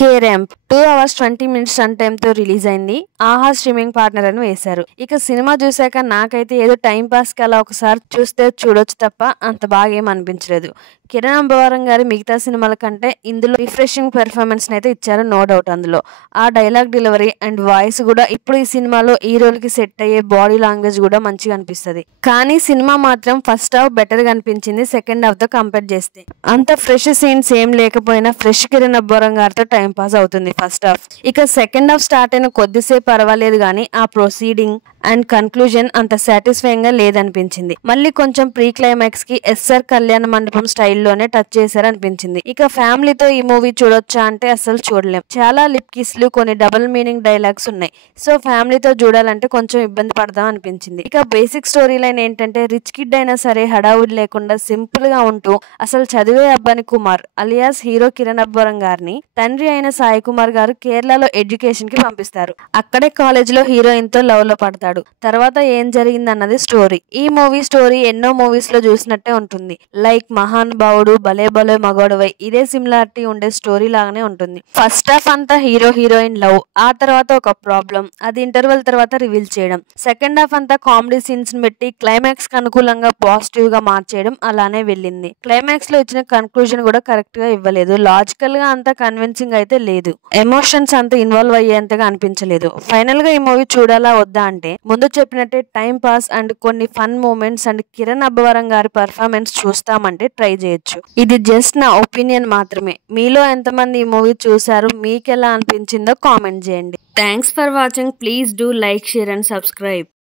కేరాంప్ 2 hours 20 minutes run time తో release అయింది. ఆహా స్ట్రీమింగ్ పార్ట్నర్ అని వేశారు. ఇక సినిమా చూసాక నాకైతే ఏదో టైం పాస్ కి అలా ఒకసారి చూస్తే చూడొచ్చు తప్ప అంత బాగా ఏం అనిపించలేదు. కిరణ్ అబ్బవరం గారి మిగతా సినిమాల కంటే ఇందులో రిఫ్రెషింగ్ పెర్ఫార్మెన్స్ అయితే ఇచ్చారు, నో డౌట్. అందులో ఆ డైలాగ్ డెలివరీ అండ్ వాయిస్ కూడా ఇప్పుడు ఈ సినిమాలో ఈ రోల్ కి సెట్ అయ్యే బాడీ లాంగ్వేజ్ కూడా మంచిగా అనిపిస్తుంది. కానీ సినిమా మాత్రం ఫస్ట్ హాఫ్ బెటర్ గా అనిపించింది సెకండ్ హాఫ్ తో కంపేర్ చేస్తే. అంత ఫ్రెష్ సీన్స్ ఏం లేకపోయినా ఫ్రెష్ కిరణ్ అబ్బవరం గారితో టైం పాస్ అవుతుంది ఫస్ట్ హాఫ్. ఇక సెకండ్ హాఫ్ స్టార్ట్ అయిన కొద్దిసేపు పర్వాలేదు కానీ ఆ ప్రొసీడింగ్ అండ్ కన్క్లూజన్ అంత సాటిస్ఫైయింగ్ గా లేదనిపించింది. మళ్ళీ కొంచెం ప్రీ క్లైమాక్స్ కి ఎస్ఆర్ కళ్యాణ మండపం స్టైల్లోనే టచ్ చేశారనిపించింది. ఇక ఫ్యామిలీతో ఈ మూవీ చూడొచ్చా అంటే అసలు చూడలేం. చాలా లిప్ కిస్లు, కొన్ని డబుల్ మీనింగ్ డైలాగ్స్ ఉన్నాయి. సో ఫ్యామిలీతో చూడాలంటే కొంచెం ఇబ్బంది పడదాం అనిపించింది. ఇక బేసిక్ స్టోరీ లైన్ ఏంటంటే రిచ్ కిడ్ అయినా సరే హడావుడి లేకుండా సింపుల్ గా ఉంటూ అసలు చదివే అబ్బాని కుమార్ అలియాస్ హీరో కిరణ్ అబ్బవరం గారిని తండ్రి అయిన సాయి కుమార్ గారు కేరళలో ఎడ్యుకేషన్ కి పంపిస్తారు. అక్కడే కాలేజ్ లో హీరోయిన్ తో లవ్ లో పడతాడు. తర్వాత ఏం జరిగింది అన్నది స్టోరీ. ఈ మూవీ స్టోరీ ఎన్నో మూవీస్ లో చూసినట్టే ఉంటుంది. లైక్ మహాన్ బావుడు, భలే భలే మగోడవై, ఇదే సిమిలారిటీ ఉండే స్టోరీ లాగానే ఉంటుంది. ఫస్ట్ హాఫ్ అంతా హీరో హీరోయిన్ లవ్, ఆ తర్వాత ఒక ప్రాబ్లం, అది ఇంటర్వెల్ తర్వాత రివీల్ చేయడం. సెకండ్ హాఫ్ అంతా కామెడీ సీన్స్ పెట్టి క్లైమాక్స్ కి అనుకూలంగా పాజిటివ్ గా మార్చేయడం అలానే వెళ్ళింది. క్లైమాక్స్ లో ఇచ్చిన కన్క్లూజన్ కూడా కరెక్ట్ గా ఇవ్వలేదు. లాజికల్ గా అంత కన్విన్సింగ్ అయితే లేదు. ఎమోషన్స్ అంత ఇన్వాల్వ్ అయ్యేంతగా అనిపించలేదు. ఫైనల్ గా ఈ మూవీ చూడాలా వద్దా అంటే ముందు చెప్పినట్టే టైం పాస్ అండ్ కొన్ని fun moments and Kiran Abbavaram గారి పర్ఫార్మెన్స్ చూస్తామంటే ట్రై చేయొచ్చు. ఇది జస్ట్ నా ఒపీనియన్ మాత్రమే. మీలో ఎంతమంది ఈ మూవీ చూసారు, మీకు ఎలా అనిపించిందో కామెంట్ చేయండి. Thanks for watching. Please do like, share and subscribe.